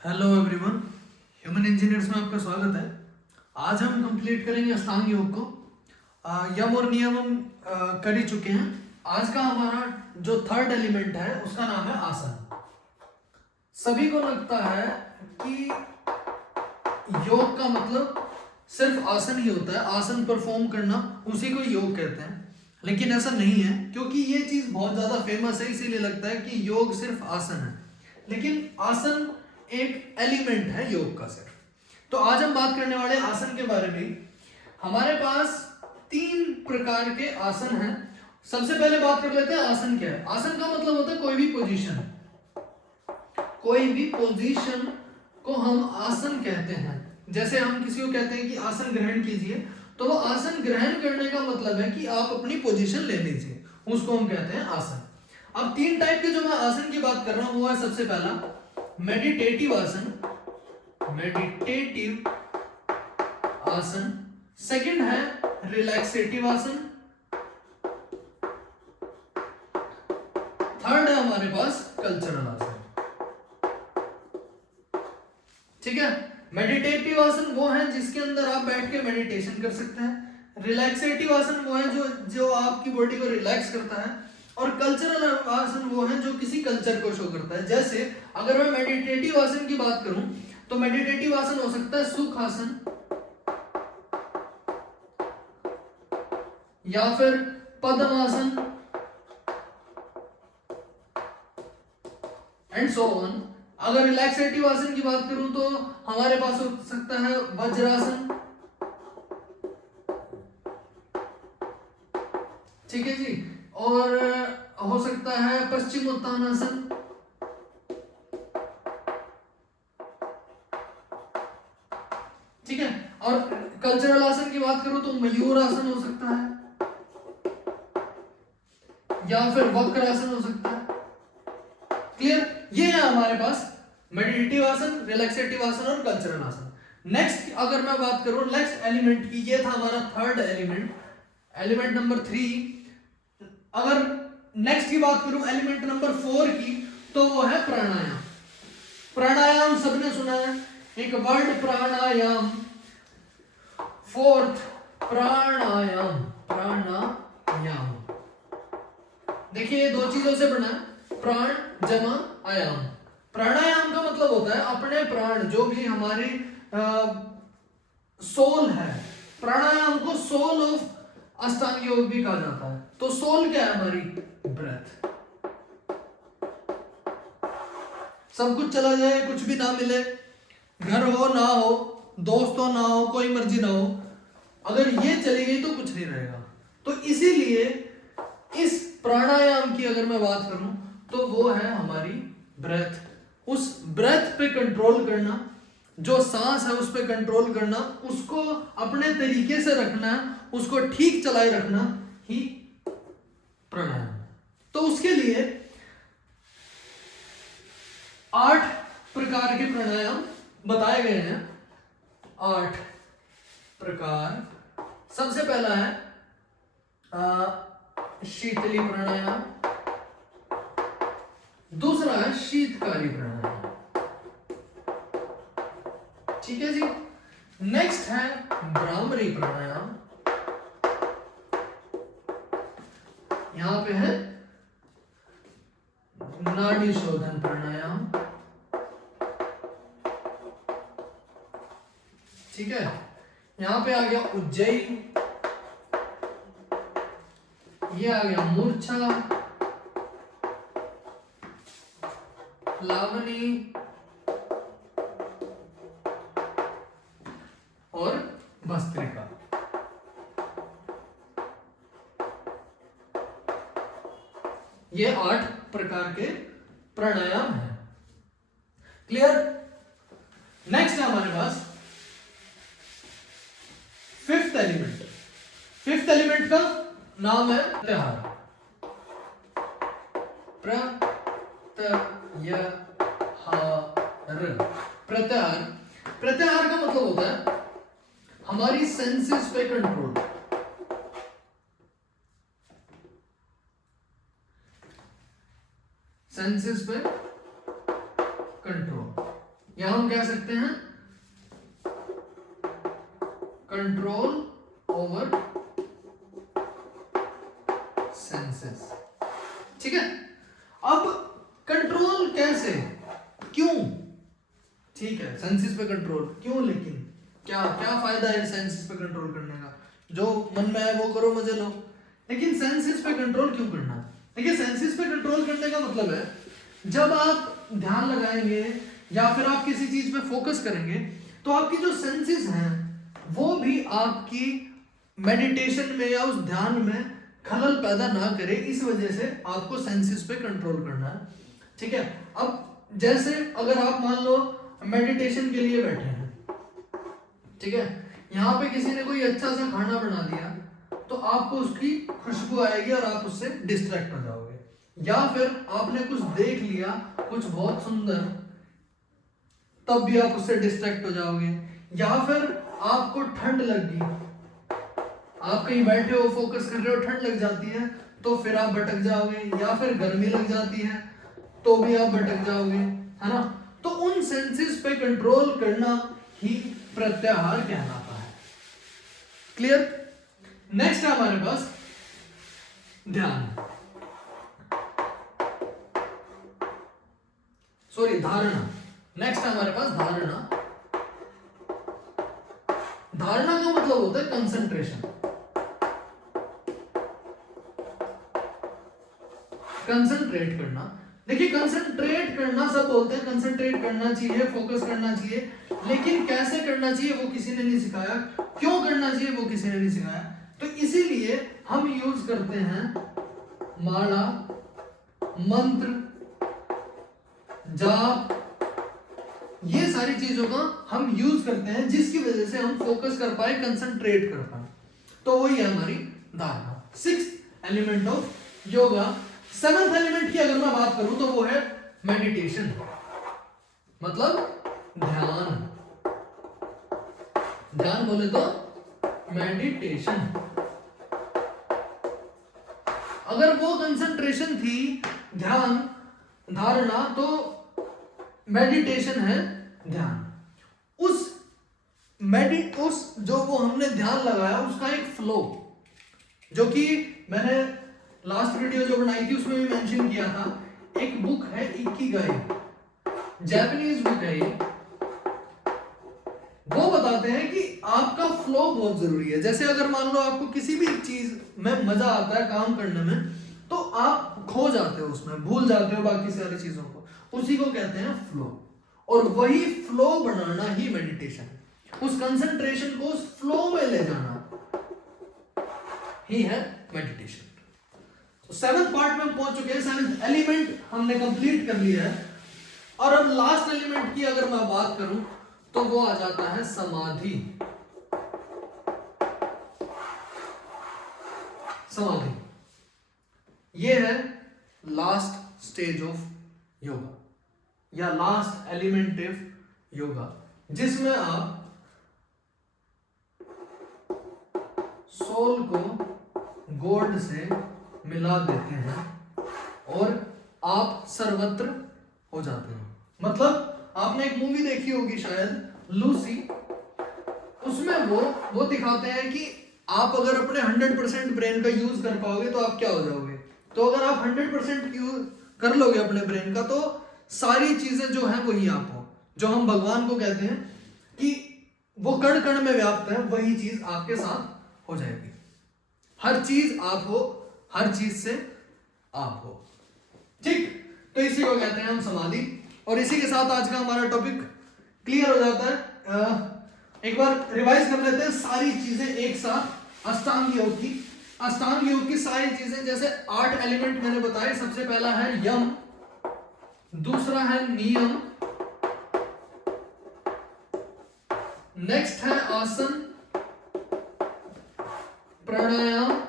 Hello everyone, human engineers में आपका स्वागत है। आज हम कंप्लीट करेंगे अष्टांग योग को। यम और नियम हम कर ही चुके हैं। आज का हमारा जो थर्ड एलिमेंट है उसका नाम है आसन। सभी को लगता है कि योग का मतलब सिर्फ आसन ही होता है, आसन परफॉर्म करना उसी को योग कहते हैं। लेकिन ऐसा नहीं है, क्योंकि ये चीज बहुत ज्यादा फेमस है, इसीलिए लगता है कि योग सिर्फ आसन है। लेकिन आसन एक एलिमेंट है योग का सिर्फ। तो आज हम बात करने वाले आसन के बारे में। हमारे पास 3 प्रकार के आसन हैं। सबसे पहले बात कर लेते हैं आसन क्या है। आसन का मतलब होता है कोई भी पोजीशन। कोई भी पोजीशन को हम आसन कहते हैं। जैसे हम किसी को कहते हैं कि आसन ग्रहण कीजिए, तो वो आसन ग्रहण करने का मतलब है कि आप अपनी पोजीशन ले लीजिए, उसको हम कहते हैं आसन। अब 3 टाइप के जो मैं आसन की बात कर रहा हूं वो है, सबसे पहला मेडिटेटिव आसन, मेडिटेटिव आसन। सेकंड है रिलैक्सेटिव आसन। थर्ड है हमारे पास कल्चरल आसन। ठीक है। मेडिटेटिव आसन वो है जिसके अंदर आप बैठ के मेडिटेशन कर सकते हैं। रिलैक्सेटिव आसन वो है जो जो आपकी बॉडी को रिलैक्स करता है। और कल्चरल आसन वो है जो किसी कल्चर को शो करता है। जैसे अगर मैं मेडिटेटिव आसन की बात करूं तो मेडिटेटिव आसन हो सकता है सुख आसन, या फिर पद्मासन एंड सो ऑन। अगर रिलैक्सेटिव आसन की बात करूं तो हमारे पास हो सकता है वज्रासन। ठीक है जी। और हो सकता है पश्चिमोत्तानासन। ठीक है। और कल्चरल आसन की बात करूं तो मयूर आसन हो सकता है, या फिर वक्र आसन हो सकता है। क्लियर? ये है हमारे पास मेडिटेटिव आसन, रिलैक्सेटिव आसन और कल्चरल आसन। नेक्स्ट अगर मैं बात करूं नेक्स्ट एलिमेंट की, ये था हमारा थर्ड एलिमेंट, एलिमेंट नंबर 3। अगर नेक्स्ट की बात करूं एलिमेंट नंबर 4 की, तो वो है प्राणायाम। प्राणायाम सबने सुना है, एक वर्ड प्राणायाम। फोर्थ प्राणायाम, प्राणायाम। देखिए ये 2 चीजों से बना है, प्राण जमा आयाम। प्राणायाम का मतलब होता है अपने प्राण, जो भी हमारी सोल है। प्राणायाम को सोल ऑफ अष्टांग योग भी कहा जाता है। तो सोल क्या है हमारी? ब्रेथ। सब कुछ चला जाए, कुछ भी ना मिले, घर हो ना हो, दोस्त हो ना हो, कोई मर्जी ना हो, अगर ये चली गई तो कुछ नहीं रहेगा। तो इसीलिए इस प्राणायाम की अगर मैं बात करूं तो वो है हमारी ब्रेथ। उस ब्रेथ पे कंट्रोल करना, जो सांस है उस पे कंट्रोल करना, उसको अपने तरीके से रखना, उसको ठीक चलाए रखना ही प्राणायाम। तो उसके लिए 8 प्रकार के प्राणायाम बताए गए हैं। 8 प्रकार। सबसे पहला है शीतली प्राणायाम। दूसरा है शीतकारी प्राणायाम। ठीक है जी। नेक्स्ट है भ्रामरी प्राणायाम। यहां पे है नाड़ी शोधन प्राणायाम। ठीक है। यहां पे आ गया उज्जयी, ये आ गया मूर्छा, लावनी और भस्त्रिका। ये 8 प्रकार के प्राणायाम है। क्लियर? नेक्स्ट है हमारे पास 5th एलिमेंट। 5th एलिमेंट का नाम है प्रत्याहार। प्रत्याहार। प्रत्याहार का मतलब होता है हमारी सेंसेस पे कंट्रोल। सेंसेस पे कंट्रोल। या हम कह सकते हैं कंट्रोल ओवर सेंसेस। ठीक है, अब कंट्रोल कैसे, क्यों? ठीक है, सेंसेस पे कंट्रोल क्यों, लेकिन क्या क्या फायदा है सेंसेस पे कंट्रोल करने का? जो मन में है वो करो, मजे लो, लेकिन सेंसेस पे कंट्रोल क्यों करना है? देखिए, सेंसेस पे कंट्रोल करने का मतलब है जब आप ध्यान लगाएंगे या फिर आप किसी चीज पे फोकस करेंगे तो आपकी जो सेंसेस हैं वो भी आपकी मेडिटेशन में या उस ध्यान में खलल पैदा ना करे, इस वजह से आपको सेंसेस पे कंट्रोल करना है। ठीक है, अब जैसे अगर आप मान लो मेडिटेशन के लिए बैठे हैं, ठीक है, यहाँ पे किसी ने कोई अच्छा सा खाना बना दिया तो आपको उसकी खुशबू आएगी और आप उससे डिस्ट्रैक्ट हो जाओगे, या फिर आपने कुछ देख लिया कुछ बहुत सुंदर, तब भी आप उससे डिस्ट्रैक्ट हो जाओगे, या फिर आपको ठंड लग गई, आप कहीं बैठे हो फोकस कर रहे हो, ठंड लग जाती है तो फिर आप भटक जाओगे, या फिर गर्मी लग जाती है तो भी आप भटक जाओगे, है ना? तो उन सेंसेस पे कंट्रोल करना ही प्रत्याहार कहलाता है। क्लियर? नेक्स्ट है हमारे पास ध्यान, सॉरी धारणा। नेक्स्ट है हमारे पास धारणा। धारणा का मतलब होता है कंसंट्रेशन। कंसंट्रेट करना, देखिए कंसंट्रेट करना सब बोलते हैं, कंसंट्रेट करना चाहिए, फोकस करना चाहिए, लेकिन कैसे करना चाहिए वो किसी ने नहीं सिखाया, क्यों करना चाहिए वो किसी ने नहीं सिखाया। तो इसीलिए हम यूज करते हैं माला, मंत्र, जाप, ये सारी चीजों का हम यूज करते हैं जिसकी वजह से हम फोकस कर पाए, कंसंट्रेट कर पाए। तो वही है हमारी धारणा, 6th element of yoga. 7th element की अगर मैं बात करूं तो वो है मेडिटेशन, मतलब ध्यान। ध्यान बोले तो मेडिटेशन। अगर वो कंसंट्रेशन थी, ध्यान, धारणा, तो मेडिटेशन है ध्यान। उस जो वो हमने ध्यान लगाया उसका एक फ्लो, जो कि मैंने लास्ट वीडियो जो बनाई थी उसमें भी मेंशन किया था, एक बुक है इकिगाई, जापानीज बुक है ये। वो बताते हैं कि आपका फ्लो बहुत जरूरी है। जैसे अगर मान लो आपको किसी भी चीज में मजा आता है काम करने में, तो आप खो जाते हो उसमें, भूल जाते हो बाकी सारी चीजों को, उसी को कहते हैं फ्लो। और वही फ्लो बनाना ही मेडिटेशन है, उस कंसंट्रेशन को उस फ्लो में ले जाना ही है मेडिटेशन। तो 7th पार्ट में हम पहुंच चुके हैं, 7th एलिमेंट हमने कंप्लीट कर लिया है। और अब लास्ट एलिमेंट की अगर मैं बात करूं तो वो आ जाता है समाधि। समाधि ये है लास्ट स्टेज ऑफ योगा या लास्ट एलिमेंट ऑफ योगा, जिसमें आप सोल को गॉड से मिला देते हैं और आप सर्वत्र हो जाते हैं। मतलब आपने एक मूवी देखी होगी शायद, लूसी, उसमें वो दिखाते हैं कि आप अगर अपने 100% ब्रेन का यूज कर पाओगे तो आप क्या हो जाओगे। तो अगर आप 100% यूज कर लोगे अपने ब्रेन का तो सारी चीजें जो है वही आप हो, जो हम भगवान को कहते हैं कि वो कण कण में व्याप्त है, वही चीज आपके साथ हो जाएगी। हर चीज आप हो, हर चीज से आप हो। ठीक, तो इसी को कहते हैं हम समाधि। और इसी के साथ आज का हमारा टॉपिक क्लियर हो जाता है। एक बार रिवाइज कर लेते हैं सारी चीजें एक साथ। अष्टांग योग की, अष्टांग योग की सारी चीजें, जैसे 8 एलिमेंट मैंने बताए। सबसे पहला है यम, दूसरा है नियम, नेक्स्ट है आसन, प्राणायाम,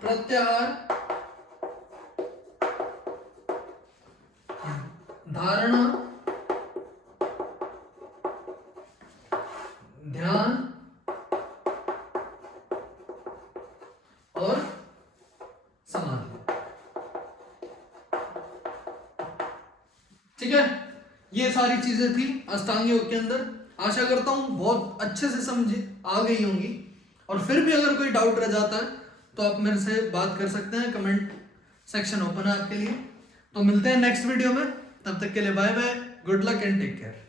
प्रत्याहार, धारणा, ध्यान और समाधि। ठीक है, ये सारी चीजें थी अष्टांग योग के अंदर। आशा करता हूँ बहुत अच्छे से समझ आ गई होंगी। और फिर भी अगर कोई डाउट रह जाता है तो आप मेरे से बात कर सकते हैं, कमेंट सेक्शन ओपन है आपके लिए। तो मिलते हैं नेक्स्ट वीडियो में, तब तक के लिए bye bye, good luck and take care.